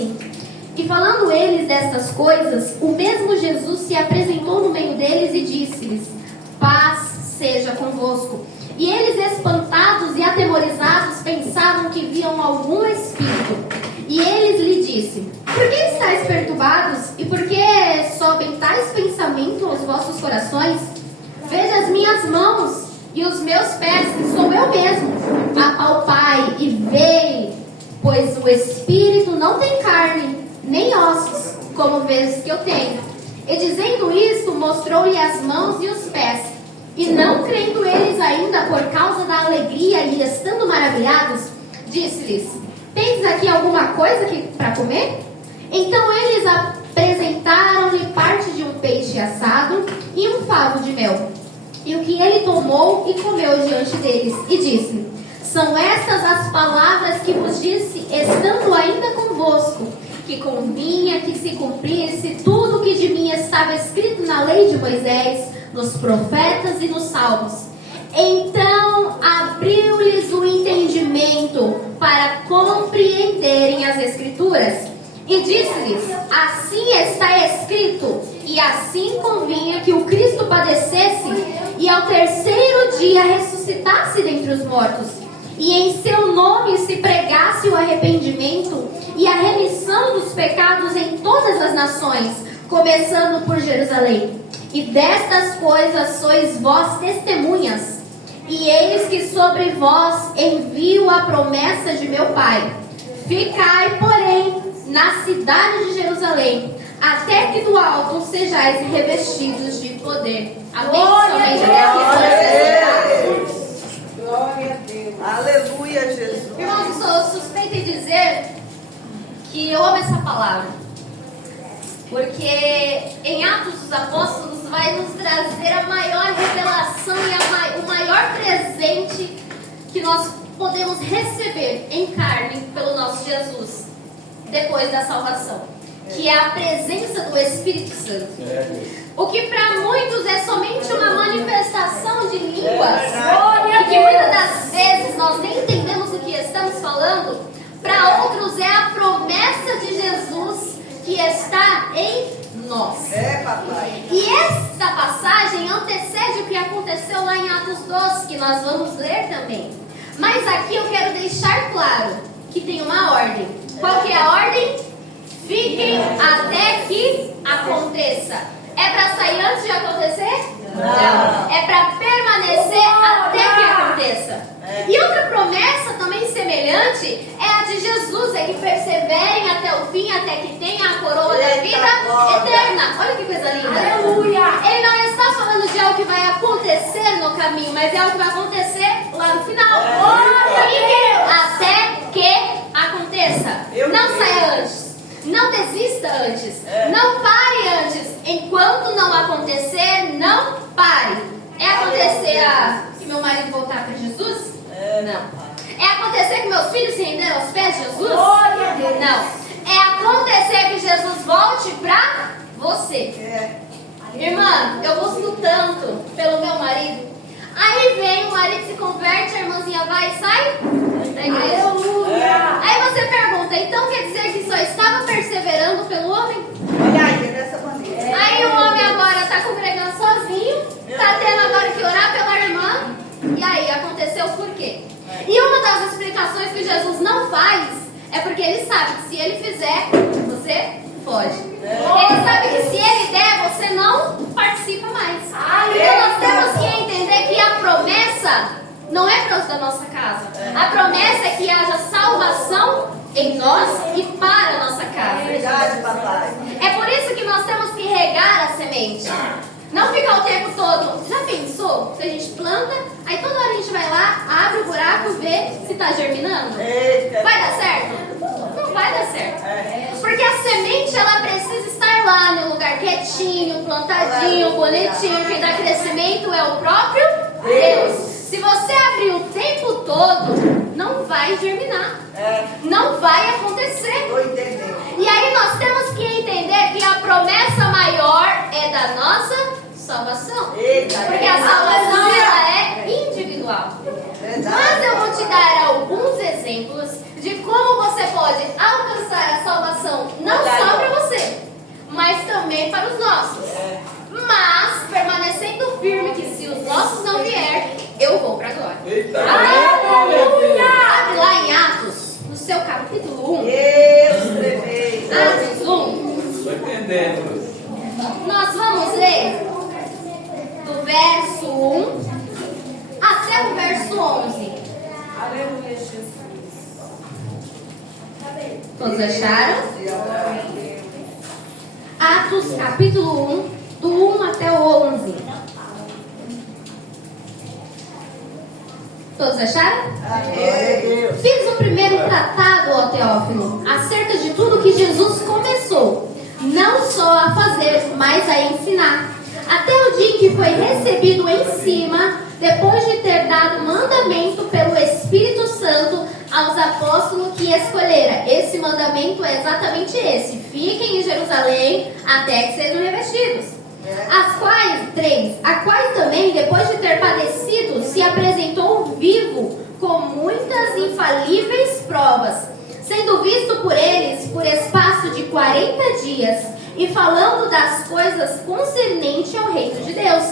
assim. E falando eles destas coisas, o mesmo Jesus se apresentou no meio deles e disse-lhes: paz seja convosco. E eles, espantados e atemorizados, pensavam que viam algum espírito. E eles lhe disse: por que estáis perturbados? E por que sobem tais pensamentos aos vossos corações? Veja as minhas mãos e os meus pés, sou eu mesmo. Apalpai e vei, pois o espírito não tem carne, nem ossos, como vês que eu tenho. E dizendo isto, mostrou-lhe as mãos e os pés. E não crendo eles ainda por causa da alegria e estando maravilhados, disse-lhes: tendes aqui alguma coisa para comer? Então eles apresentaram-lhe parte de um peixe assado e um favo de mel. E o que ele tomou e comeu diante deles, e disse: são estas as palavras que vos disse, estando ainda convosco, que convinha que se cumprisse tudo que de mim estava escrito na lei de Moisés, nos profetas e nos salmos. Então abriu-lhes o entendimento para compreenderem as Escrituras. E disse-lhes: assim está escrito, e assim convinha que o Cristo padecesse e ao terceiro dia ressuscitasse dentre os mortos, e em seu nome se pregasse o arrependimento e a remissão dos pecados em todas as nações, começando por Jerusalém. E destas coisas sois vós testemunhas. E eis que sobre vós envio a promessa de meu Pai. Ficai, porém, na cidade de Jerusalém, até que do alto sejais revestidos de poder. Amém? Somente até aqui. Glória a Deus. Aleluia, Jesus. Irmãos, eu sou suspeita em dizer que eu amo essa palavra, porque em Atos dos Apóstolos vai nos trazer a maior revelação e o maior presente que nós podemos receber em carne pelo nosso Jesus depois da salvação, que é a presença do Espírito Santo. O que para muitos é somente uma manifestação de línguas, e que muitas das vezes nós nem entendemos o que estamos falando, para outros é a promessa de Jesus que está em nós. Papai. E esta passagem antecede o que aconteceu lá em Atos 12, que nós vamos ler também. Mas aqui eu quero deixar claro que tem uma ordem. Qual que é a ordem? Fiquem até que aconteça. É para sair antes de acontecer? Não. É para permanecer até que aconteça. E outra promessa também semelhante é a de Jesus, é que perseverem até o fim, até que tenham a coroa da vida eterna. Olha que coisa linda. Aleluia. Ele não está falando de algo que vai acontecer no caminho, mas é algo que vai acontecer lá no final. Fiquem até que aconteça. Não saia antes. Não desista antes. Não pare antes. Enquanto não acontecer, não pare. É acontecer que meu marido voltar para Jesus? Não. É acontecer que meus filhos se renderam aos pés de Jesus? Não. É acontecer que Jesus volte para você. Irmã, eu busco tanto pelo meu marido. Aí vem, o marido se converte, a irmãzinha vai e sai da igreja. Aleluia. Aí você pergunta, então quer dizer que só estava perseverando pelo homem? Olha aí, é dessa maneira. Aí o homem agora está congregando sozinho, está tendo agora que orar pela irmã. E aí, aconteceu por quê? E uma das explicações que Jesus não faz é porque ele sabe que se ele fizer, você foge. Ele sabe que se ele der, você não participa mais. Então nós temos que entender que a promessa não é para os da nossa casa. A promessa é que haja salvação em nós e para a nossa casa. Verdade, papai. É por isso que nós temos que regar a semente. Não ficar o tempo todo. Já pensou? Se a gente planta, aí toda hora a gente vai lá, abre o buraco, vê se está germinando? Vai dar certo? Não vai dar certo. Porque a semente, ela precisa estar lá no lugar quietinho, plantadinho, bonitinho. Quem dá crescimento é o próprio Deus. Se você abrir o tempo todo, não vai germinar. Não vai acontecer. E aí nós temos que entender que a promessa maior é da nossa salvação. Porque a salvação ela é individual. Mas eu vou te dar alguns exemplos de como você pode alcançar a salvação acharam? Atos capítulo 1, do 1 até o 11. Todos acharam? Fiz o primeiro tratado, ó Teófilo, acerca de tudo que Jesus começou, não só a fazer, mas a ensinar, até o dia em que foi recebido em cima, depois de ter dado mandamento pelo Espírito Santo aos apóstolos que escolhera. Esse mandamento é exatamente esse: fiquem em Jerusalém até que sejam revestidos. A quais também, depois de ter padecido, se apresentou vivo com muitas infalíveis provas, sendo visto por eles por espaço de 40 dias, e falando das coisas concernentes ao reino de Deus.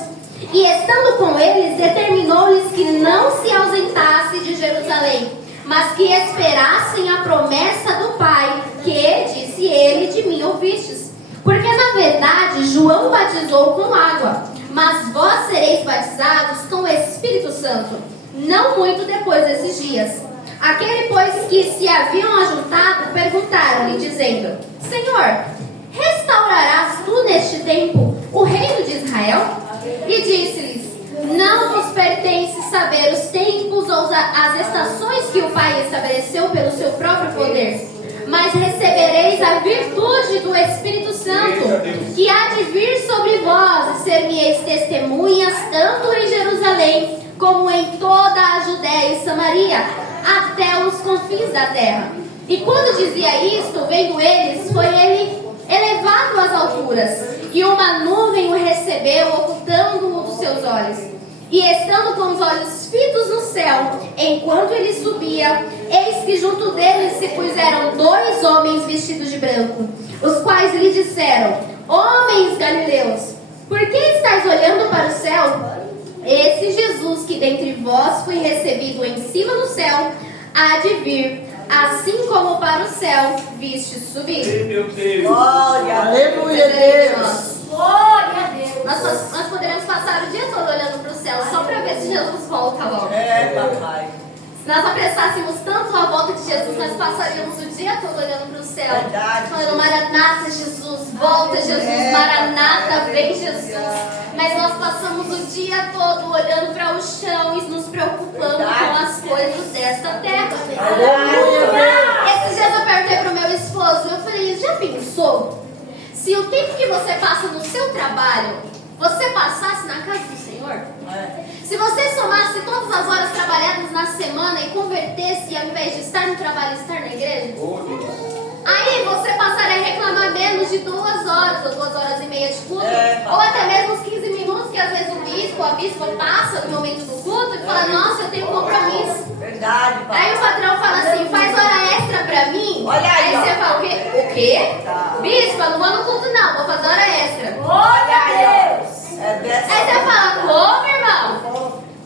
E estando com eles, determinou-lhes que não se ausentasse de Jerusalém, mas que esperassem a promessa do Pai, que, disse ele, de mim ouvistes. Porque na verdade João batizou com água, mas vós sereis batizados com o Espírito Santo, não muito depois desses dias. Aquele, pois, que se haviam ajuntado, perguntaram-lhe, dizendo: Senhor, restaurarás tu neste tempo o reino de Israel? E disse-lhes: não vos pertence saber os tempos ou as estações que o Pai estabeleceu pelo seu próprio poder, mas recebereis a virtude do Espírito Santo, que há de vir sobre vós, e ser-me-eis testemunhas tanto em Jerusalém como em toda a Judéia e Samaria, até os confins da terra. E quando dizia isto, vendo eles, foi ele elevado às alturas, e uma nuvem o recebeu, ocultando-o dos seus olhos. E estando com os olhos fitos no céu, enquanto ele subia, eis que junto dele se puseram 2 homens vestidos de branco, os quais lhe disseram: homens galileus, por que estáis olhando para o céu? Esse Jesus que dentre vós foi recebido em cima no céu, há de vir, assim como para o céu viste subir. Meu Deus. Glória, aleluia, Deus. Glória a Deus. Nós poderemos passar o dia todo olhando para o céu só para ver se Jesus volta logo. Papai. Se nós apressássemos tanto a volta de Jesus, nós passaríamos o dia todo olhando para o céu. Verdade. Falando: Maranata, Jesus, volta, Jesus, Maranata, vem, Jesus. Mas nós passamos o dia todo olhando para o chão e nos preocupando com as coisas desta terra. Esses dias eu perguntei para o meu esposo, eu falei: já pensou? Se o tempo que você passa no seu trabalho, você passasse na casa do Senhor? Se você somasse todas as horas trabalhadas na semana e convertesse, ao invés de estar no trabalho, estar na igreja? Aí você passaria a reclamar menos de 2 horas ou 2 horas e meia de culto, ou até mesmo uns 15 minutos, que às vezes o bispo ou a bispa passa no momento do culto e fala: nossa, eu tenho compromisso. Verdade, pai. Aí o patrão fala assim: faz hora extra pra mim. Olha aí, você fala: o quê? O quê? Bispa, não vou no culto não, vou fazer hora extra. Glória a Deus. Aí você fala: como, irmão?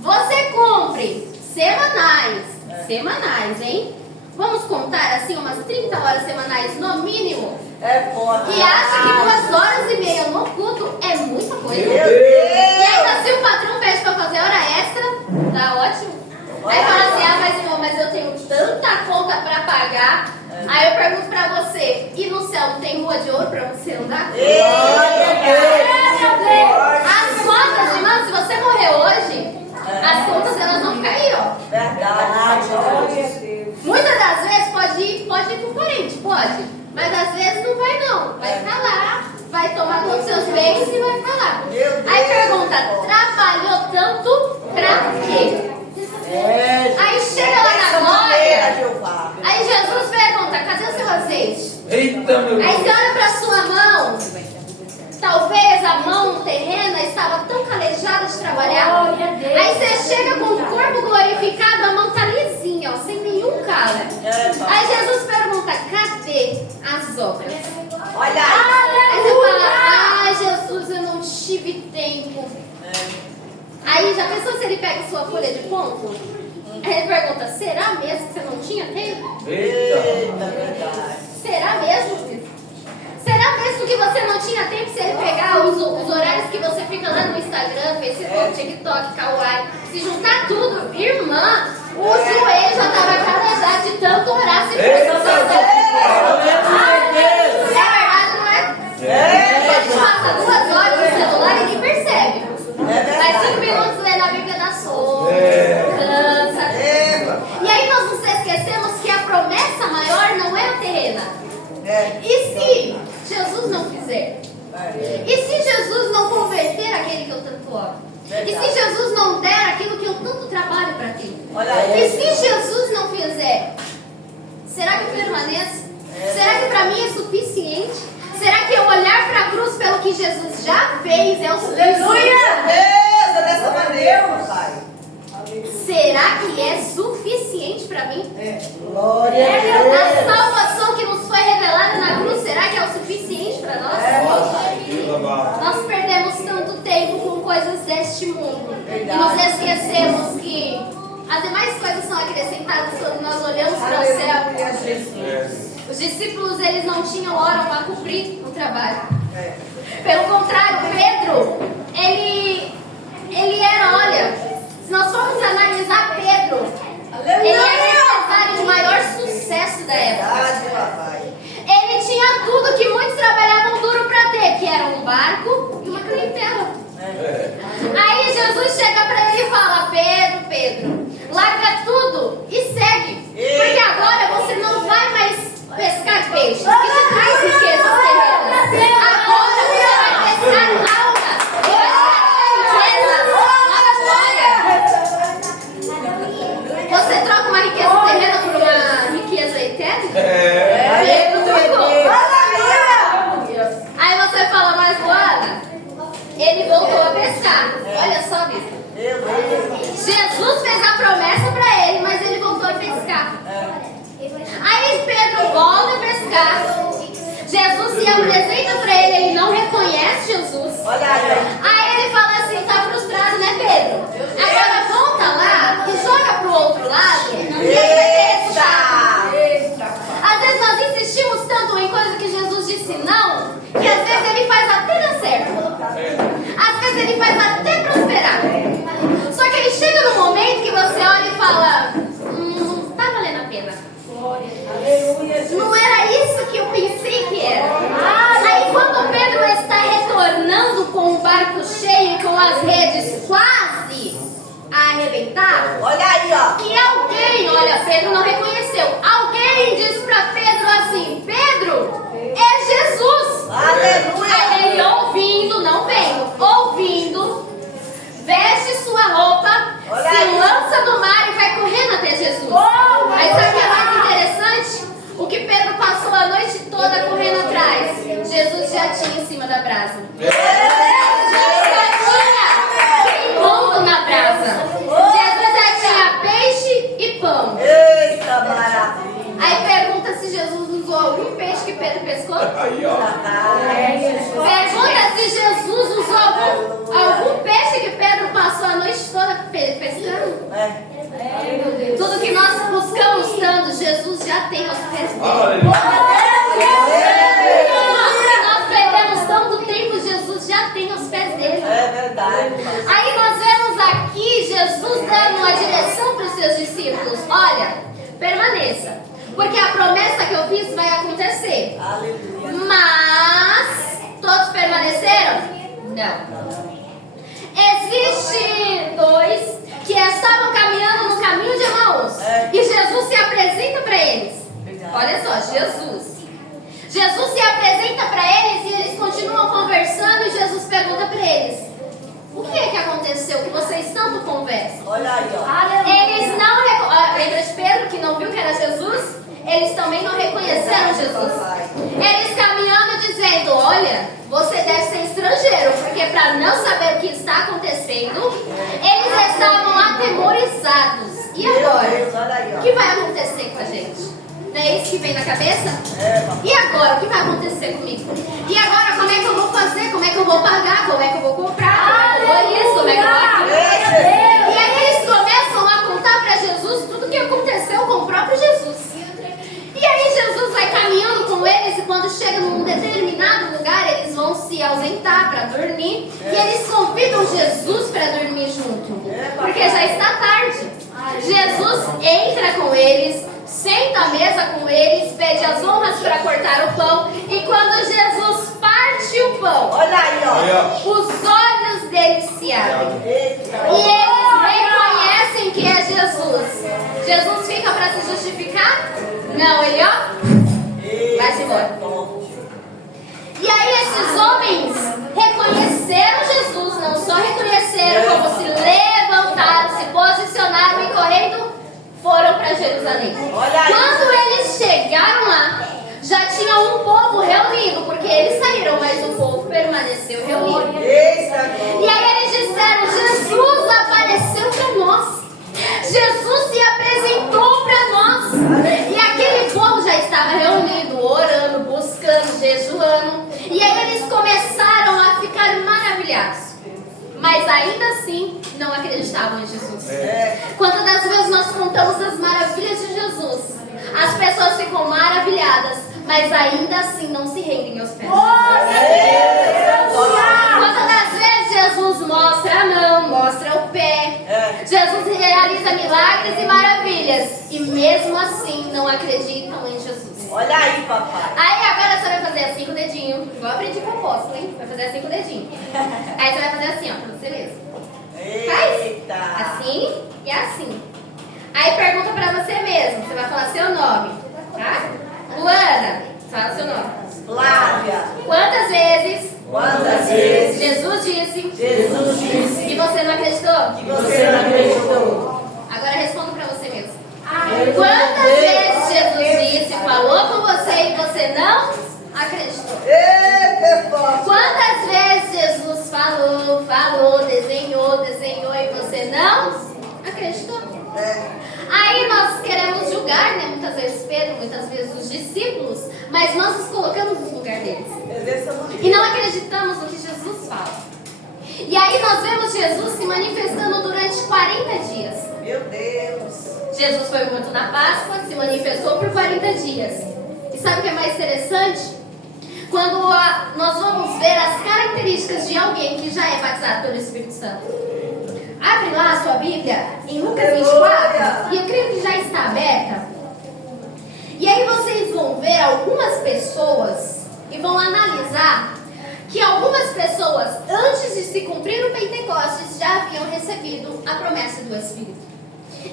Você cumpre semanais, hein? Vamos contar assim umas 30 horas semanais no mínimo? Foda. E acha que 2 horas e meia no culto é muita coisa? Meu Deus. E ainda se o patrão pede pra fazer hora extra, tá ótimo. Aí fala assim: mas irmão, mas eu tenho tanta conta pra pagar. Aí eu pergunto pra você: e no céu não tem rua de ouro pra você andar? As contas, irmão, se você morrer hoje, as contas elas vão ficar aí, ó. Verdade. Muitas das vezes pode ir com o parente, pode. Mas às vezes não vai não. Vai ficar lá, vai tomar todos os seus bens e vai ficar lá. Aí pergunta: trabalhou tanto pra quê? Aí chega lá na glória. Aí Jesus pergunta: cadê o seu azeite? Eita, meu Deus. Aí você olha pra sua mão. Talvez a mão terrena estava tão calejada de trabalhar. Aí você chega com o corpo glorificado, a mão tá lisinha, ó, sem nenhum calo. Aí Jesus pergunta: cadê as obras? Olha Aí você fala: Jesus, eu não tive tempo. Aí já pensou se ele pega sua folha de ponto? Aí ele pergunta: será mesmo que você não tinha tempo? Eita. verdade. Será mesmo, filho? Será mesmo que você não tinha tempo se ele pegar os horários que você fica lá no Instagram, Facebook, TikTok, Kawaii, se juntar tudo? Irmã, o joelho já estava calejado de tanto orar se fosse o seu tempo. E se Jesus não fizer? E se Jesus não converter aquele que eu tanto amo? E se Jesus não der aquilo que eu tanto trabalho para ti? E se Jesus não fizer? Será que eu permaneço? Será que para mim é suficiente? Será que eu olhar para a cruz pelo que Jesus já fez é o suficiente? Aleluia! Dessa maneira, Pai. Será que é suficiente para mim? Glória a Deus. A salvação que nos foi revelada na cruz, será que é o suficiente para nós? Nós perdemos tanto tempo com coisas deste mundo e nos esquecemos que as demais coisas são acrescentadas quando nós olhamos para o céu. Os discípulos, eles não tinham hora para cumprir o trabalho. Pelo contrário, Pedro, ele era, olha, se nós formos analisar Pedro, ele era o empresário de maior sucesso da época. Ele tinha tudo que muitos trabalhavam duro para ter, que era um barco e uma clientela. Aí Jesus chega para ele e fala: Pedro, larga tudo e segue, porque agora você não vai mais pescar peixes, que te traz riquezas terrenas. Agora você vai pescar almas, você troca uma riqueza terrena por uma riqueza eterna? Pedro trocou. Aí você fala: mas Luana, ele voltou a pescar. Olha só, bispo. Jesus fez a promessa para ele, mas ele voltou a pescar. Aí Pedro volta a pescar. Jesus se apresenta para ele, ele não reconhece Jesus. Aí ele fala assim: tá frustrado, né, Pedro? Agora volta lá e joga pro outro lado, que aí vai ter resultado. Às vezes nós insistimos tanto em coisas que Jesus disse não, que às vezes ele faz até dar certo. Às vezes ele faz até prosperar. Só que aí chega no momento que você olha e fala: tá valendo a pena. Não era isso que eu pensei que era. Aí quando Pedro está retornando com o barco cheio e com as redes quase a arrebentar, e alguém, olha, Pedro não reconheceu, alguém diz para Pedro assim: Pedro, é Jesus. Aí ele, ouvindo, não vendo, ouvindo, veste sua roupa, se lança no mar e vai correndo até Jesus. Aí sabe o que é mais interessante? O que Pedro passou a noite toda correndo atrás, Jesus já tinha em cima da brasa. Jesus já tinha queimando na brasa. Jesus já tinha peixe e pão. Eita maravilha. Aí pergunta se Jesus usou algum peixe que Pedro pescou. Pergunta se Jesus usou algum peixe que Pedro passou a noite toda pescando. Tudo que nós buscamos tanto, Jesus já tem aos pés dele. Nós perdemos tanto tempo, Jesus já tem aos pés dele. Aí nós vemos aqui Jesus dando uma direção para os seus discípulos: olha, permaneça, porque a promessa que eu fiz vai acontecer. Mas todos permaneceram? Não. Existem dois que estavam caminhando no caminho de Emaús, e Jesus se apresenta para eles. Olha só, Jesus se apresenta para eles e eles continuam conversando, e Jesus pergunta para eles: o que é que aconteceu que vocês tanto conversam? Eles não lembra de Pedro, que não viu que era Jesus? Eles também não reconheceram Jesus. Eles caminhando dizendo: olha, você deve ser estrangeiro, porque para não saber o que está acontecendo, eles estavam atemorizados. E agora? O que vai acontecer com a gente? Não é isso que vem na cabeça? E agora? O que vai acontecer comigo? E agora? Como é que eu vou fazer? Como é que eu vou pagar? Como é que eu vou comprar? Como é que eu vou isso? Como é que eu vou aquilo? E aí eles começam a contar para Jesus tudo o que aconteceu com o próprio Jesus. E aí Jesus vai caminhando com eles, e quando chega num determinado lugar, eles vão se ausentar para dormir. E eles convidam Jesus para dormir junto, porque já está tarde. Jesus entra com eles, senta à mesa com eles, pede as honras para cortar o pão. E quando Jesus parte o pão, os olhos deles se abrem. E eles reconhecem que é Jesus. Jesus fica para se justificar? Não, ele vai-se embora. reconheceram Jesus, não só reconheceram, como se levantaram, se posicionaram e correndo foram para Jerusalém. Quando eles chegaram lá, já tinha um povo reunido, porque eles saíram, mas o povo permaneceu reunido. E aí eles disseram: Jesus apareceu para nós. Jesus se apresentou para nós. E aquele povo já estava reunido, orando, buscando, jejuando. E aí eles começaram a ficar maravilhados. Mas ainda assim não acreditavam em Jesus. Quantas das vezes nós contamos as maravilhas de Jesus, as pessoas ficam maravilhadas, mas ainda assim não se rendem aos pés. Quantas das vezes Jesus mostra a mão, mostra o pé, Jesus realiza milagres e maravilhas, e mesmo assim não acreditam em Jesus. Olha aí, papai. Aí agora você vai fazer assim com o dedinho, igual eu aprendi com o apóstolo, hein? Vai fazer assim com o dedinho. Aí você vai fazer assim, ó, pra você mesmo. Eita. Faz assim e assim. Aí pergunta pra você mesmo, você vai falar seu nome, tá? Luana, fala seu nome. Flávia. Quantas vezes Jesus disse que você não acreditou? Agora responda pra você mesmo. Quantas vezes Jesus disse, falou com você e você não acreditou? Quantas vezes Jesus falou, desenhou e você não acreditou? Aí nós queremos julgar, né? Muitas vezes Pedro, muitas vezes os discípulos, mas nós nos colocamos no lugar deles. E não acreditamos no que Jesus fala. E aí nós vemos Jesus se manifestando durante 40 dias. Meu Deus. Jesus foi morto na Páscoa, se manifestou por 40 dias. E sabe o que é mais interessante? Quando nós vamos ver as características de alguém que já é batizado pelo Espírito Santo. Abre lá a sua Bíblia em Lucas 24, e eu creio que já está aberta. E aí vocês vão ver algumas pessoas e vão analisar que algumas pessoas, antes de se cumprir o Pentecostes, já haviam recebido a promessa do Espírito.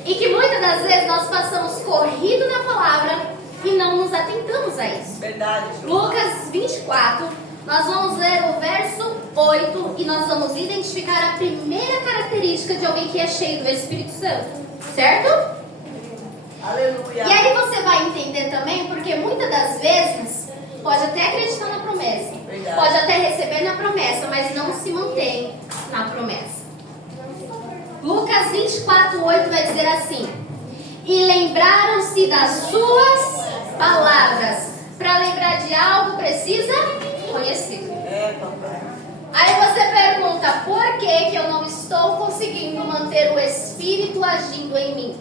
E que muitas das vezes nós passamos corrido na palavra e não nos atentamos a isso. Verdade. Lucas 24, nós vamos ler o verso 8 e nós vamos identificar a primeira característica de alguém que é cheio do Espírito Santo. Certo? Aleluia. E aí você vai entender também, porque muitas das vezes pode até acreditar na promessa, pode até receber na promessa, mas não se mantém na promessa. Lucas 24, 8 vai dizer assim: e lembraram-se das suas palavras. Para lembrar de algo precisa conhecer. Papai. Aí você pergunta, por que eu não estou conseguindo manter o Espírito agindo em mim?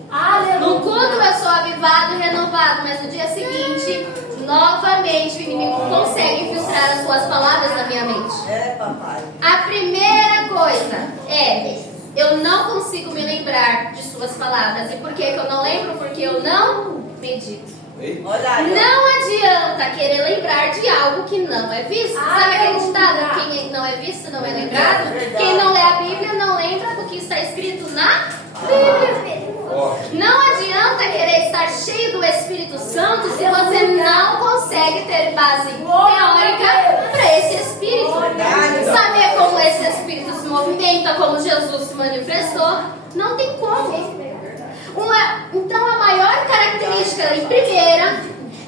No culto eu sou avivado e renovado, mas no dia seguinte, novamente o inimigo consegue infiltrar as suas palavras na minha mente. Papai. A primeira coisa é, eu não consigo me lembrar de suas palavras. E por que eu não lembro? Porque eu não medito. Olha aí. Não adianta querer lembrar de algo que não é visto. Sabe aquele ditado? Quem não é visto não é lembrado? Quem não lê a Bíblia não lembra do que está escrito na Bíblia. Não adianta querer estar cheio do Espírito Santo se você não consegue ter base teórica para esse Espírito. Saber como esse Espírito se movimenta, como Jesus se manifestou, não tem como. Então a maior característica e primeira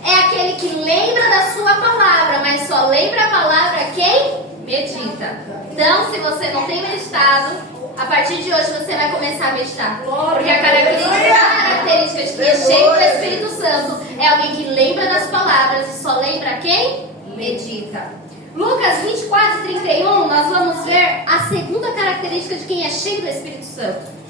é aquele que lembra da sua palavra, mas só lembra a palavra quem medita. Então, se você não tem meditado, a partir de hoje você vai começar a meditar. Porque a característica de quem é cheio do Espírito Santo é alguém que lembra das palavras e só lembra quem medita. Lucas 24, 31, nós vamos ver a segunda característica de quem é cheio do Espírito Santo.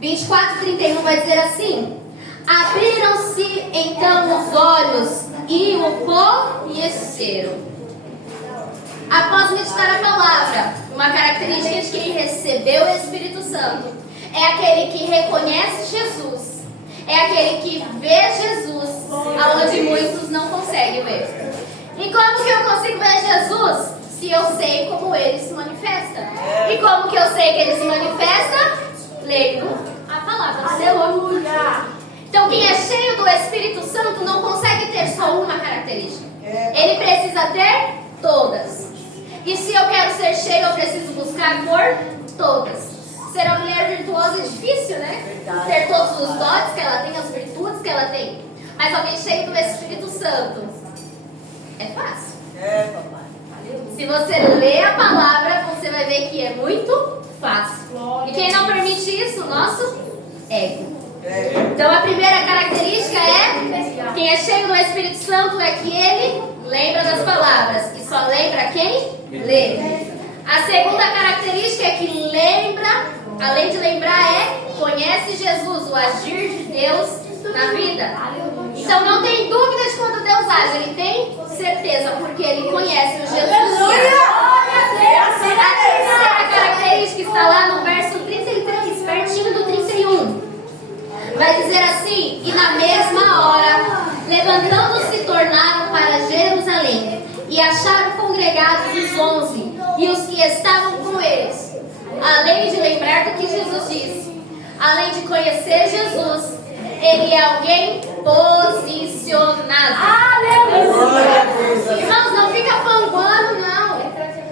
24, 31 vai dizer assim: abriram-se então os olhos e o conheceram. Após meditar a palavra, uma característica de quem recebeu o Espírito Santo é aquele que reconhece Jesus, é aquele que vê Jesus aonde muitos não conseguem ver. E como que eu consigo ver Jesus? Se eu sei como ele se manifesta. E como que eu sei que ele se manifesta? Lendo a palavra do Senhor. Então quem é cheio do Espírito Santo não consegue ter só uma característica. Ele precisa ter todas. E se eu quero ser cheio, eu preciso buscar por todas. Ser uma mulher virtuosa é difícil, né? Ter todos os dotes que ela tem, as virtudes que ela tem. Mas alguém cheio do Espírito Santo é fácil. É, papai. Se você lê a palavra, você vai ver que é muito fácil. E quem não permite isso? Nosso ego. Então a primeira característica é: quem é cheio do Espírito Santo é que ele lembra das palavras. E só lembra quem lê. A segunda característica é que lembra, além de lembrar, conhece Jesus, o agir de Deus na vida. Então não tem dúvida de quando Deus age, ele tem certeza, porque ele conhece o Jesus. A terceira característica está lá no verso 33, pertinho do 31. Vai dizer assim: e na mesma hora, levantando-se, tornaram para Jerusalém, e acharam congregados os 11 e os que estavam com eles. Além de lembrar do que Jesus disse, além de conhecer Jesus, ele é alguém posicionado. Irmãos, não fica panguando, não.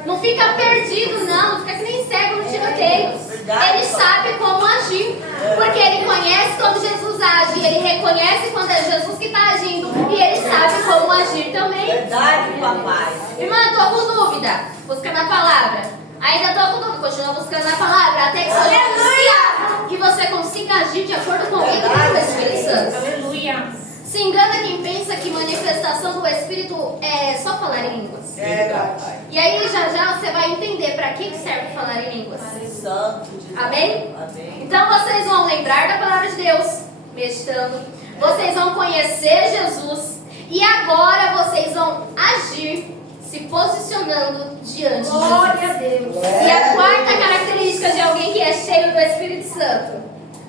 Não fica perdido, não. Não fica que nem cego no tiroteio. Ele sabe como agir, porque ele conhece quando Jesus age, ele reconhece quando é Jesus que está agindo, e ele sabe como agir também. Verdade, papai. Irmã, estou com dúvida. Busca na palavra. Ainda estou com dúvida. Continua buscando na palavra até que você abra e você consiga agir de acordo com o que do Espírito Santo. Aleluia. Se engana quem pensa que manifestação do Espírito é só falar em línguas. É, papai. E aí já você vai entender para que serve falar em línguas. Santo de Amém? Amém. Então vocês vão lembrar da palavra de Deus, meditando. Vocês vão conhecer Jesus. E agora vocês vão agir, se posicionando diante de Jesus. Glória a Deus. E a quarta característica de alguém que é cheio do Espírito Santo.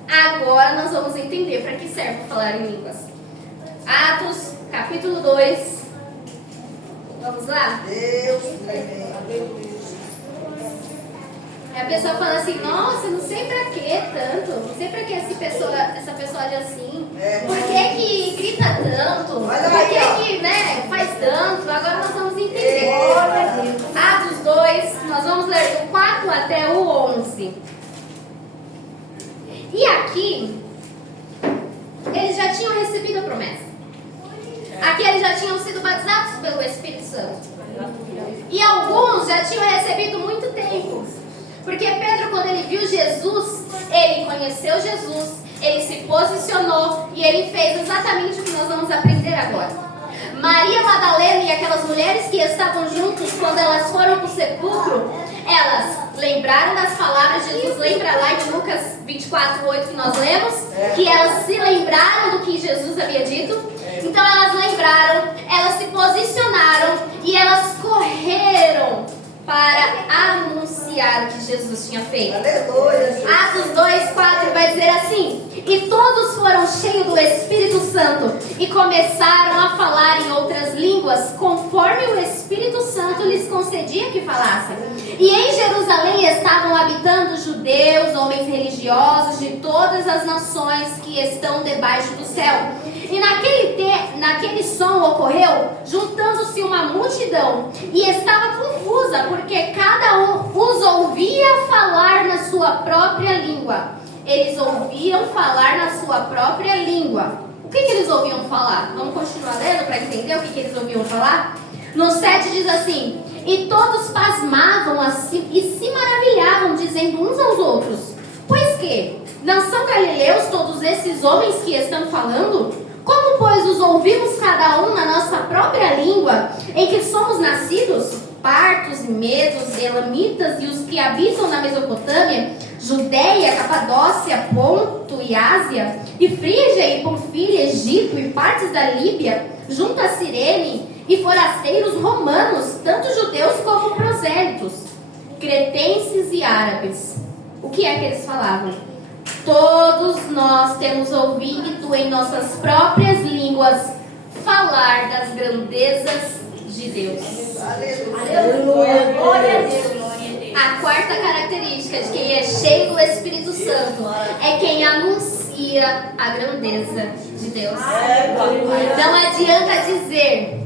Agora nós vamos entender para que serve falar em línguas. Atos, capítulo 2. Vamos lá? Deus tremendo. Aí a pessoa fala assim: nossa, não sei pra que tanto. Não sei pra que essa pessoa age assim. Por que grita tanto? Por que né, faz tanto? Agora nós vamos entender. Atos 2, nós vamos ler do 4 até o 11. E aqui, eles já tinham recebido a promessa. Aqui eles já tinham sido batizados pelo Espírito Santo. E alguns já tinham recebido muito tempo. Porque Pedro, quando ele viu Jesus, ele conheceu Jesus, ele se posicionou e ele fez exatamente o que nós vamos aprender agora. Maria Madalena e aquelas mulheres que estavam juntos quando elas foram para o sepulcro, elas lembraram das palavras de Jesus. Lembra lá em Lucas 24:8 que nós lemos? Que elas se lembraram do que Jesus havia dito. Então elas lembraram, elas se posicionaram e elas correram para anunciar o que Jesus tinha feito. Aleluia. Atos 2:4 vai dizer assim: e todos foram cheios do Espírito Santo e começaram a falar em outras línguas, conforme o Espírito Santo lhes concedia que falassem. E em Jerusalém estavam habitando judeus, homens religiosos de todas as nações que estão debaixo do céu. E naquele som ocorreu, juntando-se uma multidão, e estava confusa, porque cada um os ouvia falar na sua própria língua. Eles ouviam falar na sua própria língua. O que eles ouviam falar? Vamos continuar lendo para entender o que eles ouviam falar? No 7 diz assim: e todos pasmavam assim, e se maravilhavam, dizendo uns aos outros: pois que? Não são galileus todos esses homens que estão falando? Como, pois, os ouvimos cada um na nossa própria língua, em que somos nascidos? Partos e medos, elamitas e os que habitam na Mesopotâmia, Judeia, Capadócia, Ponto e Ásia, e Frígia e Panfilha, Egito e partes da Líbia, junto a Cirene, e forasteiros romanos, tanto judeus como prosélitos, cretenses e árabes. O que é que eles falavam? Todos nós temos ouvido em nossas próprias línguas falar das grandezas de Deus. Aleluia. Glória a Deus. A quarta característica de quem é cheio do Espírito Santo é quem anuncia a grandeza de Deus. Não adianta dizer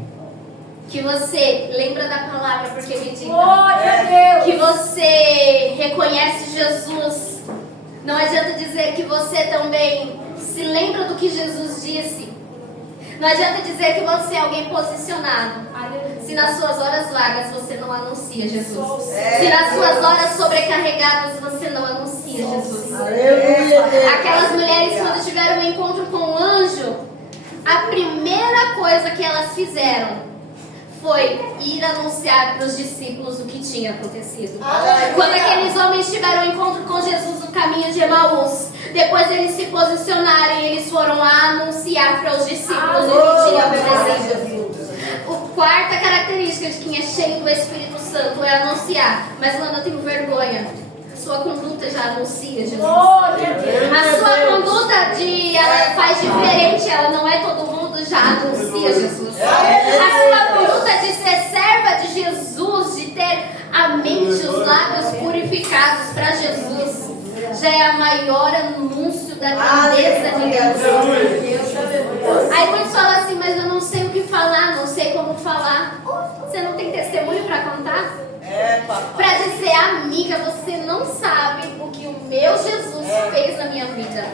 Que você lembra da palavra porque medita. Glória a Deus. Que você reconhece Jesus. Não adianta dizer que você também se lembra do que Jesus disse. Não adianta dizer que você é alguém posicionado. Se nas suas horas vagas você não anuncia Jesus. Se nas suas horas sobrecarregadas você não anuncia Jesus. Aquelas mulheres, quando tiveram um encontro com o anjo, a primeira coisa que elas fizeram foi ir anunciar para os discípulos o que tinha acontecido. Quando aqueles homens tiveram um encontro com Jesus no caminho de Emaús, depois eles se posicionaram e eles foram anunciar para os discípulos o que tinha acontecido. A quarta característica de quem é cheio do Espírito Santo é anunciar. Mas quando eu tenho vergonha, a sua conduta já anuncia Jesus. A sua conduta ela faz diferente, ela não é todo mundo, já anuncia Jesus. A sua conduta de ser serva de Jesus, de ter a mente, os lábios purificados para Jesus, já é a maior anúncio da grandeza de Deus. Aí muitos falam assim, mas eu não sei o que falar, não sei como falar. Você não tem testemunho para contar? Para dizer, amiga, você não sabe o que o meu Jesus fez na minha vida.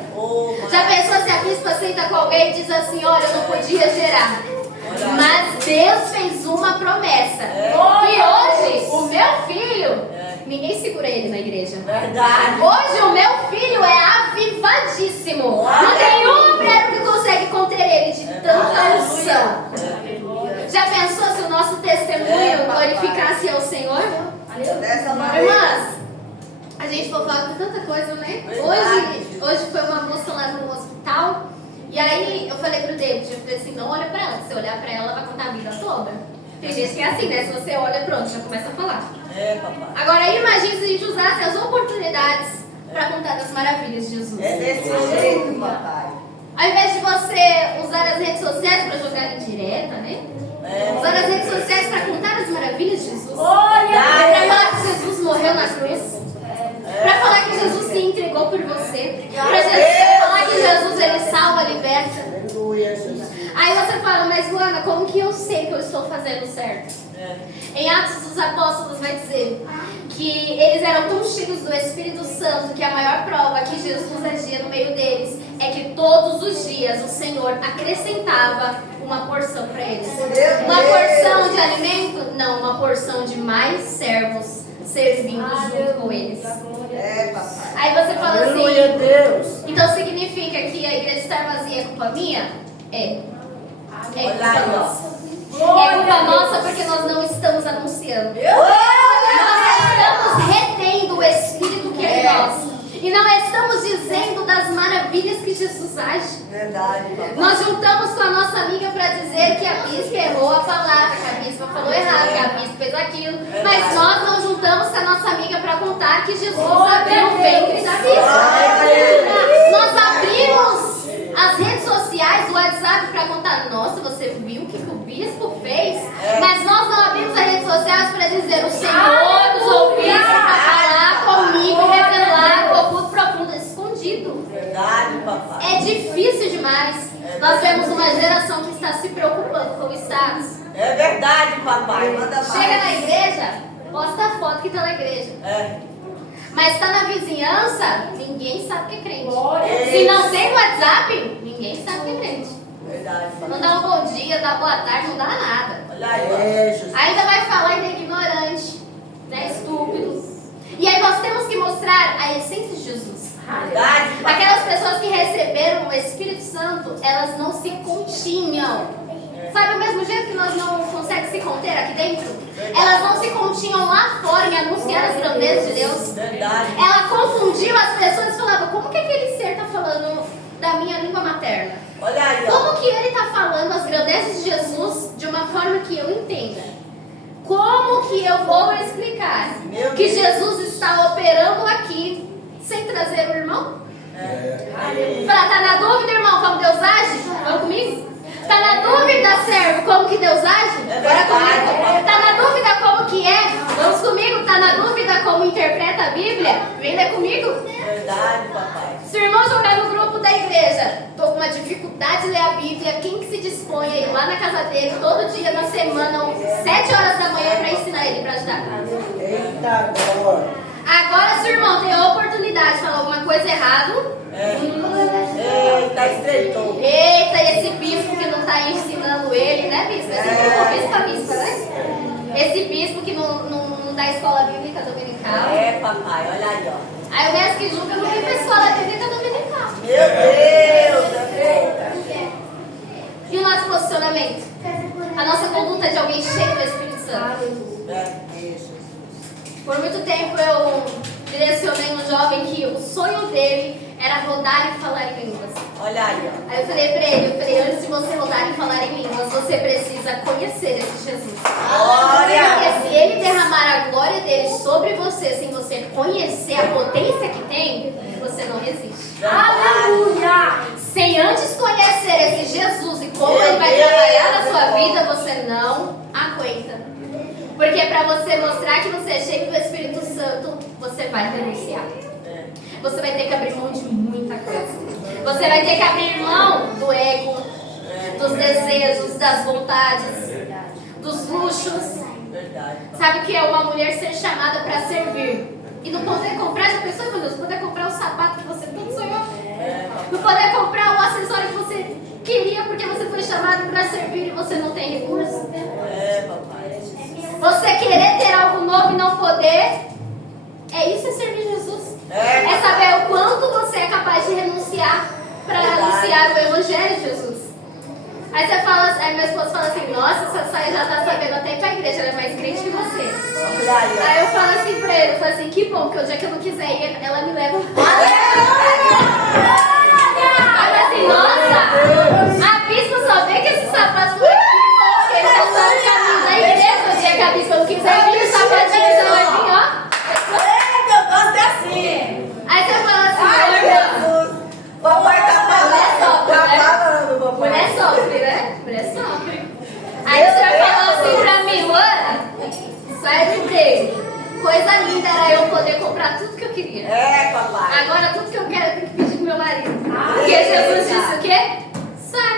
Já pensou se a bispa senta com alguém e diz assim, olha, eu não podia gerar, mas Deus fez uma promessa. E hoje, o meu filho, ninguém segura ele na igreja. Hoje o meu filho é avivadíssimo. Não tem um obreiro que consegue conter ele de tanta unção. Já pensou se o nosso testemunho glorificasse ao Senhor? Irmãs, a gente fofoca de tanta coisa, né? Hoje foi uma moça lá no hospital. E aí eu falei pro David, eu falei assim, não olha pra ela. Se você olhar pra ela, ela vai contar a vida toda. Tem gente que é assim, né? Se você olha, pronto, já começa a falar. Agora aí imagine se a gente usasse as oportunidades pra contar das maravilhas de Jesus. É desse jeito, papai. Ao invés de você usar as redes sociais pra jogar em direta, né? Usar as redes sociais para contar as maravilhas de Jesus. Para falar que Jesus morreu na cruz. Para falar que Jesus se entregou por você. Para falar que Jesus ele salva, liberta. Aí você fala, mas Luana, como que eu sei que eu estou fazendo certo? Em Atos dos Apóstolos vai dizer que eles eram tão cheios do Espírito Santo que a maior prova que Jesus agia no meio deles é que todos os dias o Senhor acrescentava uma porção para eles. Uma porção de alimento? Não, uma porção de mais servos servindo junto com eles. Aí você fala assim, então significa que a igreja estar vazia é culpa minha? É culpa nossa. É culpa nossa porque nós não estamos anunciando. Nós estamos retendo o Espírito que é em nós. E não estamos dizendo das maravilhas que Jesus age. Verdade, papai. Nós juntamos com a nossa amiga para dizer que a bispa errou a palavra, que a bispa falou errado, que a bispa fez aquilo. Mas nós não juntamos com a nossa amiga para contar que Jesus abriu o ventre da bispa. Nós abrimos as redes sociais, o WhatsApp para contar, nossa, você viu o que o bispo fez? Mas nós não abrimos as redes sociais para dizer, o Senhor nos ouviu para falar comigo, revelar o oculto profundo, escondido. Verdade, papai. É difícil demais. Nós vemos uma geração que está se preocupando com o status. É verdade, papai. Manda mais. Chega na igreja, posta a foto que está na igreja. Mas está na vizinhança, ninguém sabe que é crente. Se não tem WhatsApp, ninguém sabe que é crente. Verdade, papai. Não dá um bom dia, dá boa tarde, não dá nada. Olha aí, Ainda vai falar ainda ignorante, né, estúpido. E aí nós temos que mostrar a essência de Jesus. Verdade, papai. Aquelas pessoas que receberam o Espírito Santo, elas não se continham. Sabe o mesmo jeito que nós não conseguimos se conter aqui dentro? Elas não se continham lá fora em anunciar as grandezas de Deus. Verdade. Ela confundiu as pessoas e falava, como que aquele ser está falando da minha língua materna? Olha aí, ó. Como que ele está falando as grandezas de Jesus de uma forma que eu entenda? Como que eu vou explicar que Jesus está operando aqui sem trazer o irmão? Tá na dúvida, irmão, como Deus age? Vamos comigo? Tá na dúvida, servo, como que Deus age? Bora comigo. Tá na dúvida como que é? Vamos comigo. Tá na dúvida como interpreta a Bíblia? Vem comigo. Verdade, papai. Se o irmão jogar no grupo da igreja, tô com uma uma dificuldade de ler a Bíblia, quem que se dispõe a ir lá na casa dele todo dia na semana, 7 horas da manhã, para ensinar ele, para ajudar? Eita, glória. Agora, se o irmão tem a oportunidade de falar alguma coisa errada, Eita, estreitou. eita, esse bispo que não está ensinando ele, né, bispo? Bispo, né? Esse bispo que não dá escola bíblica dominical. É, papai, olha aí, ó. Aí o mestre que julga não vem para a escola bíblica dominical. Meu Deus, eita. E o nosso posicionamento? A nossa conduta é de alguém cheio do Espírito Santo. Por muito tempo eu direcionei um jovem que o sonho dele era rodar e falar em línguas. Olha aí, ó. Aí eu falei pra ele, antes de você rodar e falar em línguas, você precisa conhecer esse Jesus. Porque se ele derramar a glória dele sobre você, sem você conhecer a potência que tem, você não resiste. Aleluia! Sem antes conhecer esse Jesus e como ele vai trabalhar na sua vida, você não aguenta. Porque para você mostrar que você é cheio do Espírito Santo, você vai renunciar. Você vai ter que abrir mão de muita coisa. Você vai ter que abrir mão do ego, dos desejos, das vontades, dos luxos. Sabe o que é uma mulher ser chamada para servir? E não poder comprar, já pensou, meu Deus, poder comprar o sapato que você tanto sonhou? Não poder comprar o acessório que você queria porque você foi chamado para servir e você não tem recurso? Você querer ter algo novo e não poder, isso é servir Jesus. É saber o quanto você é capaz de renunciar para anunciar o Evangelho de Jesus. Aí você fala, aí meu esposo fala assim, nossa, essa saia já tá sabendo até ir pra igreja, ela é mais crente que você. Aí eu falo assim pra ele, eu falo assim, que bom, que o dia que eu não quiser ir, ela me leva. Aí assim, nossa, a bispa só vê que esse sapato foi aqui, bom, que ele já sabe o caminho da igreja. O dia que a bispa não quiser vir, o sapatinho já vai vir, ó. Aí você fala assim, Papai tá falando, mulher sofre, né? Mulher sofre. Aí o senhor falou assim pra mim, Luana, sai do emprego. Coisa linda era eu poder comprar tudo que eu queria. Papai. Agora tudo que eu quero eu tenho que pedir pro meu marido. Porque Jesus disse o quê? Sai.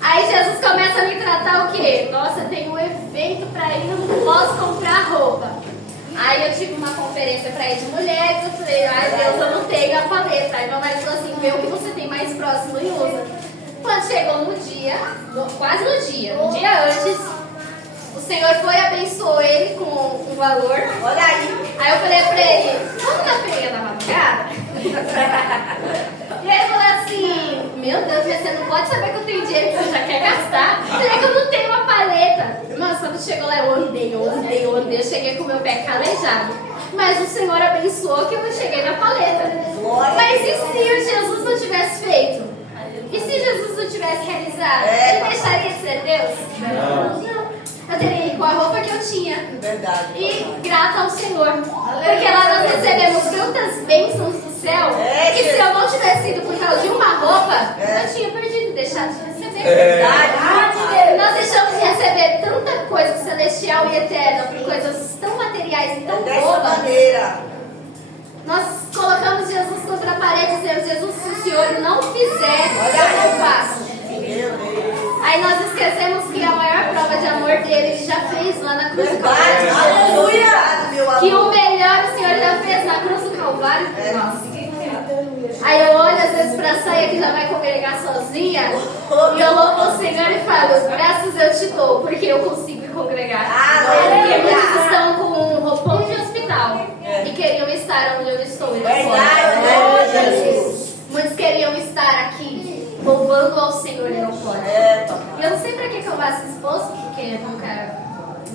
Aí Jesus começa a me tratar o quê? Nossa, tem um evento pra ir, eu não posso comprar roupa. Aí eu tive uma conferência pra ir de mulheres, eu falei, ai Deus, eu não tenho a paleta. Aí meu marido falou assim, vê o que você tem mais próximo e usa. Quando chegou no dia, quase no dia antes, o Senhor foi e abençoou ele com um valor. Olha aí. Aí eu falei pra ele, vamos na feirinha da madrugada? E ele falou assim, meu Deus, mas você não pode saber que eu tenho dinheiro que você já quer gastar. Eu falei que eu não tenho uma paleta. Mas quando chegou lá, eu andei. Eu cheguei com o meu pé calejado. Mas o Senhor abençoou que eu não cheguei na paleta. Mas e se Jesus não tivesse feito? E se Jesus não tivesse realizado? Ele deixaria de ser Deus? Não. Eu teria ido com a roupa que eu tinha. Verdade. E grata ao Senhor. Porque lá nós recebemos tantas bênçãos do céu que se eu não tivesse ido por causa de uma roupa, eu tinha perdido, deixado de receber. Verdade. Nós deixamos de receber tanta coisa celestial e eterna por coisas tão materiais e tão Dessa bobas. maneira. Nós colocamos Jesus contra a parede e dizemos, Jesus, se o Senhor não fizer, eu não faço. Aí nós esquecemos que a maior prova de amor dele ele já fez lá na cruz do Calvário. Aleluia. Que o melhor o Senhor já fez na cruz do Calvário por nós. Aí eu olho às vezes pra saia que já vai congregar sozinha e eu louvo o Senhor e falo, graças eu te dou, porque eu consigo ir congregar. Porque muitos estão com um roupão de hospital e queriam estar onde eu estou. Muitos queriam estar aqui louvando ao Senhor e não podem. E eu não sei pra que eu faço esposo, porque nunca,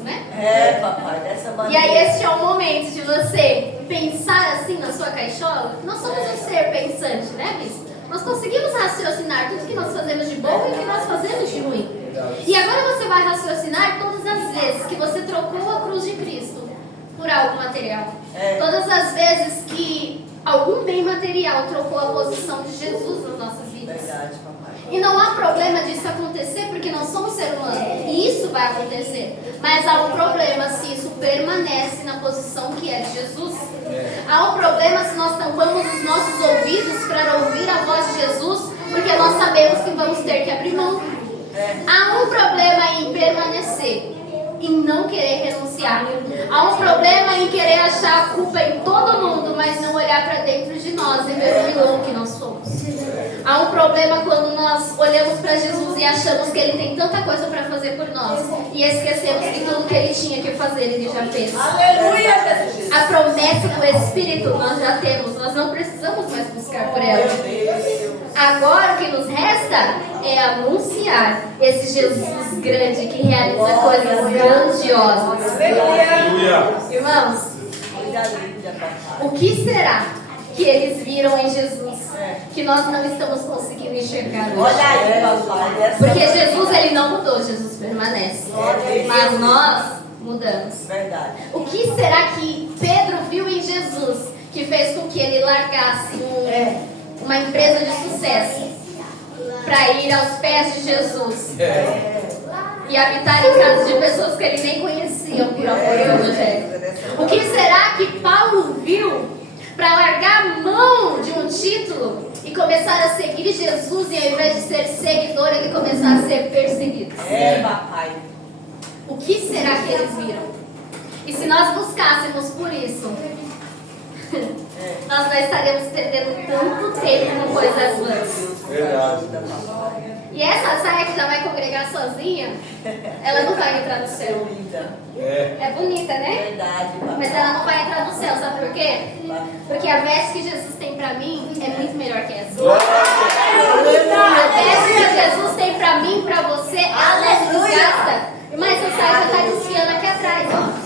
né? Papai, dessa E maneira. aí este é o momento de você pensar assim na sua caixola. Nós somos um ser pensante, né, Bispo? Nós conseguimos raciocinar tudo que nós fazemos de bom e o que nós fazemos de ruim. E agora você vai raciocinar todas as vezes que você trocou a cruz de Cristo por algo material. Todas as vezes que algum bem material trocou a posição de Jesus nas nossas vidas. Verdade, papai. E não há problema disso acontecer, porque nós somos seres humanos. E isso vai acontecer. Mas há um problema se isso permanece na posição que é de Jesus. Há um problema se nós tampamos os nossos ouvidos para ouvir a voz de Jesus porque nós sabemos que vamos ter que abrir mão. Há um problema em permanecer, em não querer renunciar. Há um problema em querer achar a culpa em todo mundo, mas não olhar para dentro de nós e ver o vilão que nós somos. Há um problema quando nós olhamos para Jesus e achamos que Ele tem tanta coisa para fazer por nós e esquecemos que tudo que Ele tinha que fazer, Ele já fez. Aleluia, Jesus. A promessa do Espírito nós já temos, nós não precisamos mais buscar por ela. Agora o que nos resta é anunciar esse Jesus grande que realiza coisas grandiosas. Aleluia. Irmãos, o que será que eles viram em Jesus que nós não estamos conseguindo enxergar hoje? Olha aí, papai. Porque Jesus, Ele não mudou, Jesus permanece. Mas nós mudamos. Verdade. O que será que Pedro viu em Jesus que fez com que ele largasse uma empresa de sucesso para ir aos pés de Jesus e habitar em casa de pessoas que ele nem conhecia por amor ao Evangelho? O que será que Paulo viu para largar a mão de um título e começar a seguir Jesus e ao invés de ser seguidor ele começar a ser perseguido? Papai. O que será que eles viram? E se nós buscássemos por isso, nós não estaríamos perdendo tanto tempo com coisas vãs. Verdade. E essa saia que já vai congregar sozinha, ela não vai entrar no céu. É bonita, né? Verdade, papai. Mas ela não vai entrar no céu, sabe por quê? Porque a veste que Jesus tem pra mim é muito melhor que essa. A veste que Jesus tem pra mim, pra você, ela não desgasta. Mas essa saia já tá desfiando aqui atrás, ó.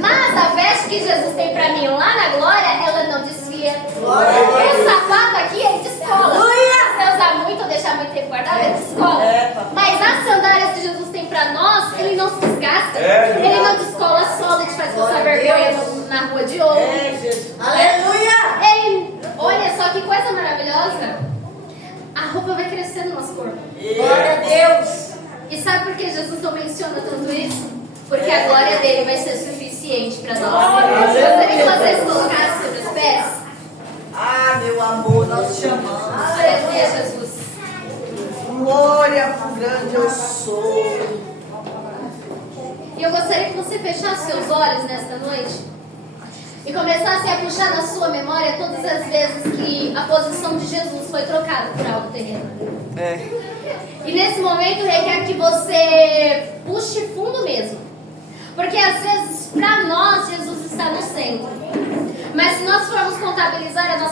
Mas a veste que Jesus tem pra mim lá na glória, ela não desfia. O sapato aqui, ele descola. Se você usar muito ou deixar muito tempo guardado, ele descola. Mas as sandálias que Jesus tem pra nós, ele não se desgasta. Ele não descola a sola e te faz passar vergonha na rua de ouro. Aleluia. Olha só que coisa maravilhosa. A roupa vai crescendo no nosso corpo. Glória a Deus. E sabe por que Jesus não menciona tanto isso? Porque a glória dele vai ser suficiente para nós. Gostaria que vocês colocassem sobre os pés. Ah, meu amor, nós te chamamos. Aleluia, Jesus. Glória pro grande eu sou. E eu gostaria que você fechasse seus olhos nesta noite e começasse a puxar na sua memória todas as vezes que a posição de Jesus foi trocada por algo terreno. E nesse momento requer que você puxe fundo mesmo. Porque às vezes, para nós, Jesus está no centro. Mas se nós formos contabilizar a nossa